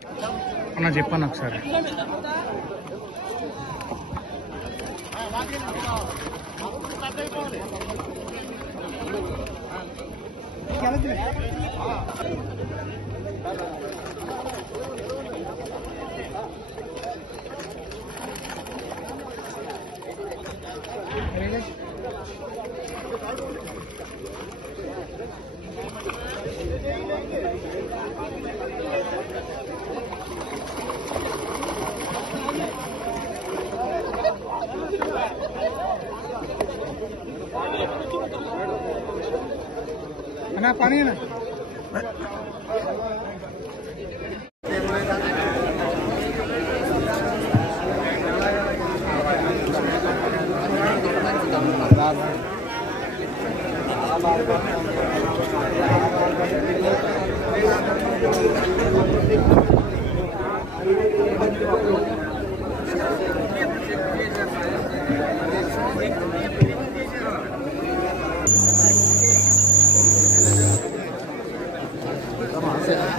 అన్న చెప్పాను ఒకసారి. అన్నా పని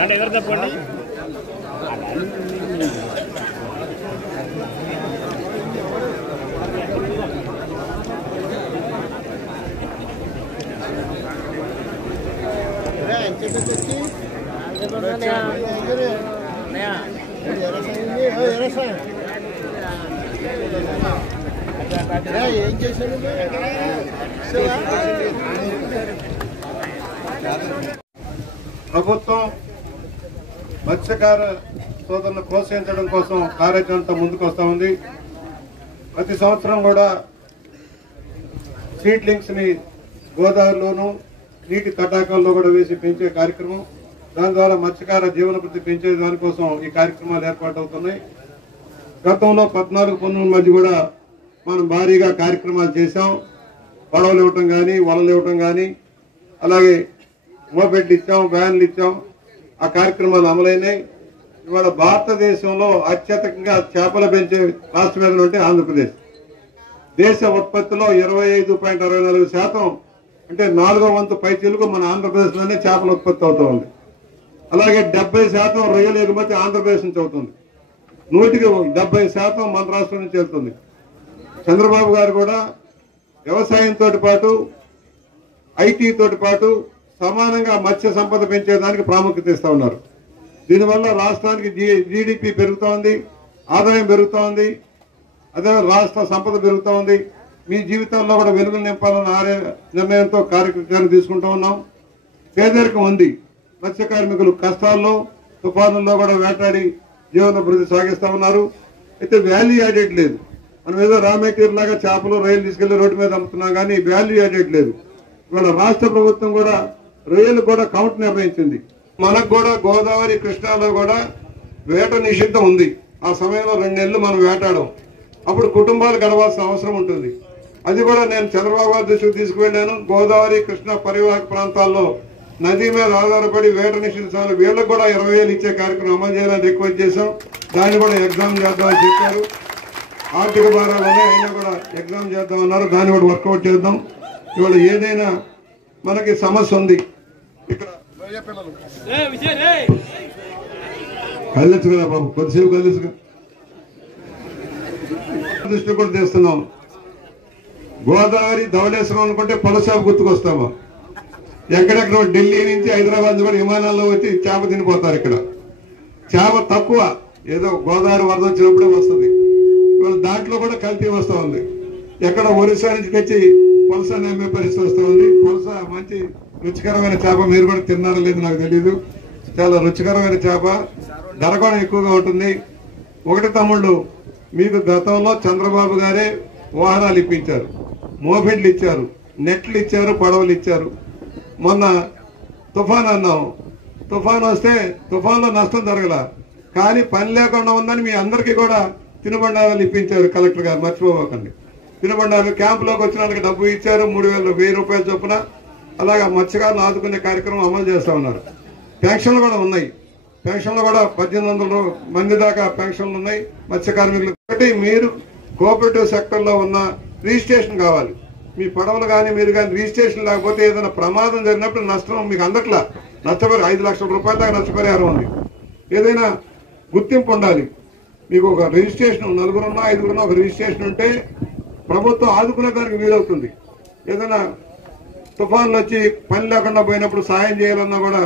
అంటే ఎవరు తప్పండి. ఏం చేశాడు ప్రభుత్వం మత్స్యకార సోదరులను ప్రోత్సహించడం కోసం కార్యాచరణతో ముందుకు వస్తూ ఉంది. ప్రతి సంవత్సరం కూడా సీడ్లింగ్స్ ని గోదావరిలోను నీటి తటాకాల్లో కూడా వేసి పెంచే కార్యక్రమం, దాని ద్వారా మత్స్యకార జీవనోపాధి పెంచే దానికోసం ఈ కార్యక్రమాలు ఏర్పాటు అవుతున్నాయి. గతంలో 14-19 మధ్య కూడా మనం భారీగా కార్యక్రమాలు చేశాం. పడవలు ఇవ్వటం కానీ, వలలు ఇవ్వటం కానీ, అలాగే మోపెడ్లు ఇచ్చాం, వ్యాన్లు ఇచ్చాం. ఆ కార్యక్రమాలు అమలైనాయి. ఇవాళ భారతదేశంలో అత్యధికంగా చేపలు పెంచే రాష్ట్రం ఏదైనా ఉంటే ఆంధ్రప్రదేశ్. దేశ ఉత్పత్తిలో 25.64% అంటే 4వ వంతు పైచిలుకు మన ఆంధ్రప్రదేశ్ లోనే చేపల ఉత్పత్తి అవుతా ఉంది. అలాగే 70% రొయ్యల ఎగుమతి ఆంధ్రప్రదేశ్ నుంచి అవుతుంది. 100కి 70% మన రాష్ట్రం నుంచి వెళ్తుంది. చంద్రబాబు గారు కూడా వ్యవసాయంతో పాటు ఐటీ తోటి పాటు సమానంగా మత్స్య సంపద పెంచేదానికి ప్రాముఖ్యత ఇస్తా ఉన్నారు. దీనివల్ల రాష్ట్రానికి జీడిపి పెరుగుతూ ఉంది, ఆదాయం పెరుగుతూ ఉంది, అదే రాష్ట్ర సంపద పెరుగుతూ ఉంది. మీ జీవితాల్లో కూడా వెలుగులు నింపాలన్న నిర్ణయంతో కార్యక్రమాలు తీసుకుంటూ ఉన్నాం. పేదరికం ఉంది. మత్స్య కార్మికులు కష్టాల్లో తుఫానుల్లో కూడా వేటాడి జీవనోపాధి సాగిస్తా ఉన్నారు. అయితే వాల్యూ యాడెడ్ లేదు. మనం ఏదో రా మెటీరియల్ లాగా చేపలు రైలు తీసుకెళ్లి రోడ్డు మీద అమ్ముతున్నాం కానీ వాల్యూ యాడెడ్ లేదు. ఇవాళ రాష్ట్ర ప్రభుత్వం కూడా రొయ్యలు కూడా కౌంట్ నిర్ణయించింది. మనకు కూడా గోదావరి కృష్ణాలో కూడా వేట నిషిద్ధం ఉంది. ఆ సమయంలో 2 నెలలు మనం వేటాడం, అప్పుడు కుటుంబాలు గడవాల్సిన అవసరం ఉంటుంది. అది కూడా నేను చంద్రబాబు గారి దృష్టికి తీసుకువెళ్ళాను. గోదావరి కృష్ణా పరివాహక ప్రాంతాల్లో నది మీద ఆధారపడి వేట నిషేధించాలి, వీళ్ళకు కూడా 20,000 ఇచ్చే కార్యక్రమం అమలు చేయాలని రిక్వెస్ట్ చేశాం. దాన్ని కూడా ఎగ్జామ్ చేద్దామని చెప్పారు. ఆర్థిక భారాలనే అయినా కూడా ఎగ్జామ్ చేద్దామన్నారు. దాన్ని కూడా వర్కౌట్ చేద్దాం. ఇవాళ ఏదైనా మనకి సమస్య ఉంది. ఇక్కడ కదిలించు కదా బాబు, కొద్దిసేపు కదిలించు. దృష్టి కూడా తెస్తున్నాం. గోదావరి ధవళేశ్వరం అనుకుంటే పొలసేపు గుర్తుకొస్తామా? ఎక్కడెక్కడ ఢిల్లీ నుంచి హైదరాబాద్ కూడా విమానాల్లో వచ్చి చేప తినిపోతారు. ఇక్కడ చేప తక్కువ, ఏదో గోదావరి వరద వచ్చినప్పుడే వస్తుంది. ఇవాళ దాంట్లో కూడా కల్తీ వస్తూ ఉంది. ఎక్కడ ఒరిస్సా నుంచి తెచ్చి పులస నమ్మే పరిస్థితి వస్తూ ఉంది. పులస మంచి రుచికరమైన చేప, మీరు కూడా తిన్నారో లేదు నాకు తెలీదు. చాలా రుచికరమైన చేప, ధర కూడా ఎక్కువగా ఉంటుంది. ఒకటి తమ్ముళ్ళు, మీకు గతంలో చంద్రబాబు గారే వాహనాలు ఇప్పించారు, మోపెడ్లు ఇచ్చారు, నెట్లు ఇచ్చారు, పడవలు ఇచ్చారు. మొన్న తుఫాన్ అన్నాం, తుఫాన్ వస్తే తుఫాన్లో నష్టం జరగల, కానీ పని లేకుండా ఉందని మీ అందరికీ కూడా తినుబండారాలు ఇప్పించారు కలెక్టర్ గారు, మర్చిపోకండి. తినుబండారాలు క్యాంపులోకి వచ్చిన వాళ్ళకి డబ్బు ఇచ్చారు, 3,000 రూపాయల చొప్పున. అలాగా మత్స్యకారులు ఆదుకునే కార్యక్రమం అమలు చేస్తా ఉన్నారు. పెన్షన్లు కూడా ఉన్నాయి. పెన్షన్లు కూడా 1,800 మంది దాకా పెన్షన్లు ఉన్నాయి మత్స్య కార్మికులు. ఒకటి, మీరు కోఆపరేటివ్ సెక్టర్ లో ఉన్న రిజిస్ట్రేషన్ కావాలి. మీ పడవలు కానీ మీరు కానీ రిజిస్ట్రేషన్ లేకపోతే ఏదైనా ప్రమాదం జరిగినప్పుడు నష్టం మీకు అందట్లా నష్టపరి 5 లక్షల రూపాయల దాకా నష్టపరిహారం ఉంది. ఏదైనా గుర్తింపు ఉండాలి. మీకు ఒక రిజిస్ట్రేషన్ నలుగురున్నా ఐదుగురున్నా ఒక రిజిస్ట్రేషన్ ఉంటే ప్రభుత్వం ఆదుకునే దానికి వీలవుతుంది. ఏదైనా తుఫాన్లు వచ్చి పని లేకుండా పోయినప్పుడు సాయం చేయాలన్నా కూడా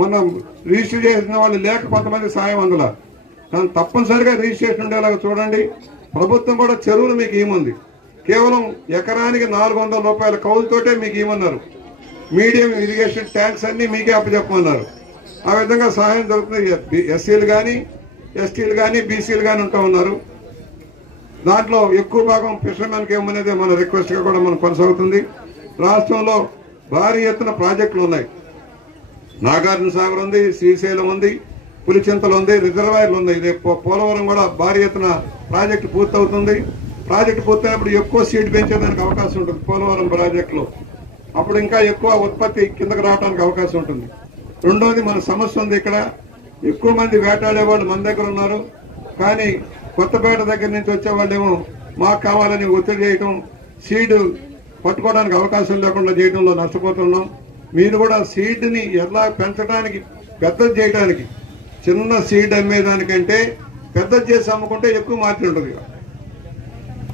మనం రిజిస్టర్ చేసిన వాళ్ళు లేక కొంతమంది సాయం అందులో కానీ తప్పనిసరిగా రిజిస్ట్రేషన్ ఉండేలాగా చూడండి. ప్రభుత్వం కూడా చెరువులు మీకు ఏముంది కేవలం ఎకరానికి 400 రూపాయల కౌలుతోటే మీకు ఏమన్నారు. మీడియం ఇరిగేషన్ ట్యాంక్స్ అన్ని మీకే అప్పచెప్పమన్నారు. ఆ విధంగా సహాయం దొరుకుతుంది. ఎస్సీలు కానీ ఎస్టీలు కానీ బీసీలు కానీ ఉంటా ఉన్నారు. దాంట్లో ఎక్కువ భాగం ఫిషర్మెన్కి ఇవ్వమనేది మన రిక్వెస్ట్ గా కూడా మనం కొనసాగుతుంది. రాష్ట్రంలో భారీ ఎత్తున ప్రాజెక్టులు ఉన్నాయి. నాగార్జున సాగర్ ఉంది, శ్రీశైలం ఉంది, పులిచింతలు ఉంది, రిజర్వాయర్లు ఉన్నాయి. ఇది పోలవరం కూడా భారీ ఎత్తున ప్రాజెక్టు పూర్తవుతుంది. ప్రాజెక్టు పూర్తయినప్పుడు ఎక్కువ సీడ్ పెంచేదానికి అవకాశం ఉంటుంది పోలవరం ప్రాజెక్టులో. అప్పుడు ఇంకా ఎక్కువ ఉత్పత్తి కిందకు రావడానికి అవకాశం ఉంటుంది. రెండోది మన సమస్య ఉంది. ఇక్కడ ఎక్కువ మంది వేటాడే వాళ్ళు మన దగ్గర ఉన్నారు. కానీ కొత్తపేట దగ్గర నుంచి వచ్చే వాళ్ళేమో మాకు కావాలని ఒత్తిడి చేయటం, సీడ్ పట్టుకోవడానికి అవకాశం లేకుండా చేయడంలో నష్టపోతున్నాం. మీరు కూడా సీడ్ ని ఎలా పెంచడానికి పెద్దది చేయడానికి చిన్న సీడ్ అమ్మేదానికంటే పెద్దది చేసి అమ్ముకుంటే ఎక్కువ మార్జిన్ ఉంటుంది.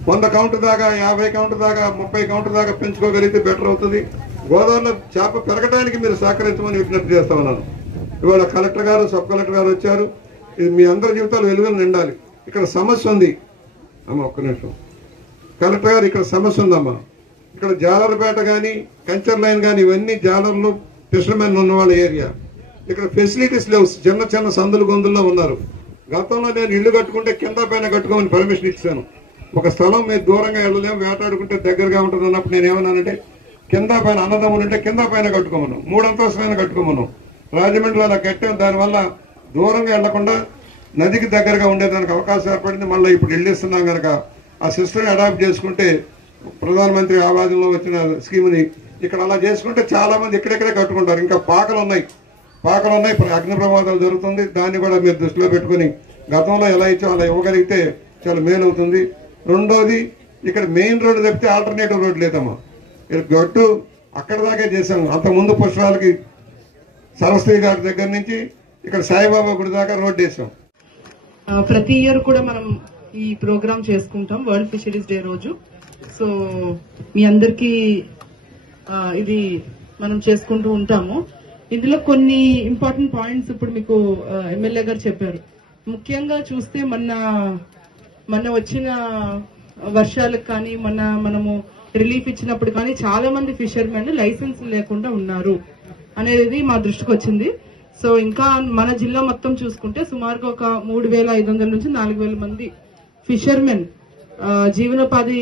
100 కౌంటర్ దాకా 50 కౌంటర్ దాకా 30 కౌంటర్ దాకా పెంచుకోగలిగితే బెటర్ అవుతుంది. గోదావరిలో చేప పెరగడానికి మీరు సహకరించమని విజ్ఞప్తి చేస్తా ఉన్నాను. ఇవాళ కలెక్టర్ గారు సబ్ కలెక్టర్ గారు వచ్చారు. ఇది మీ అందరి జీవితాలు వెలుగులు నిండాలి. ఇక్కడ సమస్య ఉంది అమ్మ, ఒక్క నిమిషం. కలెక్టర్ గారు ఇక్కడ సమస్య ఉందమ్మా. ఇక్కడ జాలర్పేట కానీ కంచర్ లైన్ కానీ ఇవన్నీ జాలర్లు ఫిషర్మెన్ ఉన్న వాళ్ళ ఏరియా. ఇక్కడ ఫెసిలిటీస్ లేవు. చిన్న చిన్న సందులు గొంతుల్లో ఉన్నారు. గతంలో నేను ఇల్లు కట్టుకుంటే కింద పైన కట్టుకోమని పర్మిషన్ ఇచ్చాను. ఒక స్థలం మీరు దూరంగా వెళ్ళలేము, వేటాడుకుంటే దగ్గరగా ఉంటుంది అన్నప్పుడు నేను ఏమన్నానంటే కింద పైన అన్నదమ్ములు ఉంటే కింద పైన కట్టుకోమన్నాం, 3 అంతస్తులైన కట్టుకోమన్నాం. రాజమండ్రిలో అలా కట్టాం. దానివల్ల దూరంగా వెళ్లకుండా నదికి దగ్గరగా ఉండేదానికి అవకాశం ఏర్పడింది. మళ్ళీ ఇప్పుడు ఇల్లు ఇస్తున్నాం కనుక ఆ సిస్టమ్ అడాప్ట్ చేసుకుంటే ప్రధానమంత్రి ఆవాసంలో వచ్చిన స్కీమ్ని ఇక్కడ అలా చేసుకుంటే చాలా మంది ఇక్కడెక్కడే కట్టుకుంటారు. ఇంకా పాకలు ఉన్నాయి. అగ్ని ప్రమాదాలు జరుగుతుంది. దాన్ని కూడా మీరు దృష్టిలో పెట్టుకుని గతంలో ఎలా ఇచ్చో అలా ఇవ్వగలిగితే చాలా మేలు అవుతుంది. రెండోది ఇక్కడ మెయిన్ రోడ్డు తప్పితే ఆల్టర్నేటివ్ రోడ్డు లేదమ్మా. గట్టు అక్కడ దాకా చేశాము. అంతకుముందు పుష్పాలకి సరస్వతి గారి దగ్గర నుంచి ఇక్కడ సాయిబాబా గుడి దాకా రోడ్డు వేసాం. ప్రతి ఇయర్ కూడా మనం ఈ ప్రోగ్రామ్ చేసుకుంటాం వరల్డ్ ఫిషరీస్ డే రోజు. సో మీ అందరికీ ఇది మనం చేసుకుంటూ ఉంటాము. ఇందులో కొన్ని ఇంపార్టెంట్ పాయింట్స్ ఇప్పుడు మీకు ఎమ్మెల్యే గారు చెప్పారు. ముఖ్యంగా చూస్తే మొన్న వచ్చిన వర్షాలకు కానీ మనము రిలీఫ్ ఇచ్చినప్పుడు కానీ చాలా మంది ఫిషర్మెన్ లైసెన్స్ లేకుండా ఉన్నారు అనేది మా దృష్టికి వచ్చింది. సో ఇంకా మన జిల్లా మొత్తం చూసుకుంటే సుమారుగా ఒక 3,500 నుంచి 4,000 మంది ఫిషర్మెన్ జీవనోపాధి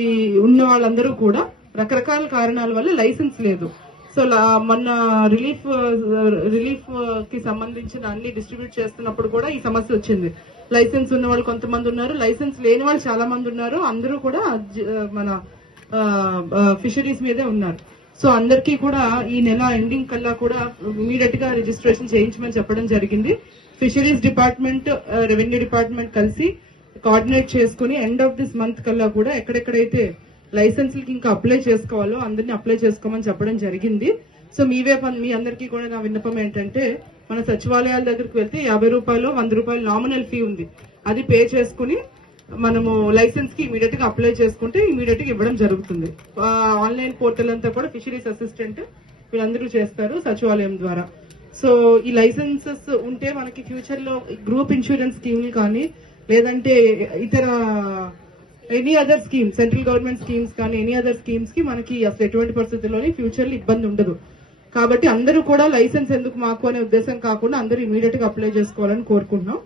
ఉన్న వాళ్ళందరూ కూడా రకరకాల కారణాల వల్ల లైసెన్స్ లేదు. సో మొన్న రిలీఫ్ కి సంబంధించిన అన్ని డిస్ట్రిబ్యూట్ చేస్తున్నప్పుడు కూడా ఈ సమస్య వచ్చింది. లైసెన్స్ ఉన్న వాళ్ళు కొంతమంది ఉన్నారు, లైసెన్స్ లేని వాళ్ళు చాలా మంది ఉన్నారు. అందరూ కూడా మన ఫిషరీస్ మీదే ఉన్నారు. సో అందరికీ కూడా ఈ నెల ఎండింగ్ కల్లా కూడా ఇమీడియట్ గా రిజిస్ట్రేషన్ చేయించమని చెప్పడం జరిగింది. ఫిషరీస్ డిపార్ట్మెంట్, రెవెన్యూ డిపార్ట్మెంట్ కలిసి కోఆర్డినేట్ చేసుకుని ఎండ్ ఆఫ్ దిస్ మంత్ కల్లా కూడా ఎక్కడెక్కడైతే లైసెన్స్లకి ఇంకా అప్లై చేసుకోవాలో అందరినీ అప్లై చేసుకోమని చెప్పడం జరిగింది. సో మీ అందరికీ కూడా నా విన్నపం ఏంటంటే మన సచివాలయాల దగ్గరికి వెళ్తే 50 రూపాయలు 100 రూపాయలు నామినల్ ఫీ ఉంది. అది పే చేసుకుని మనము లైసెన్స్ కి ఇమీడియట్ గా అప్లై చేసుకుంటే ఇమీడియట్ గా ఇవ్వడం జరుగుతుంది. ఆన్లైన్ పోర్టల్ అంతా కూడా ఫిషరీస్ అసిస్టెంట్ వీళ్ళందరూ చేస్తారు సచివాలయం ద్వారా. సో ఈ లైసెన్సెస్ ఉంటే మనకి ఫ్యూచర్ లో గ్రూప్ ఇన్సూరెన్స్ స్కీమ్ కానీ లేదంటే ఇతర any other scheme, central government schemes కానీ ఎనీ అదర్ స్కీమ్స్ కి మనకి అసలు ఎటువంటి పరిస్థితుల్లోని ఫ్యూచర్ లో ఇబ్బంది ఉండదు. కాబట్టి అందరూ కూడా లైసెన్స్ ఎందుకు మాకు అనే ఉద్దేశం కాకుండా అందరూ ఇమీడియట్ గా అప్లై చేసుకోవాలని కోరుకుంటున్నాం.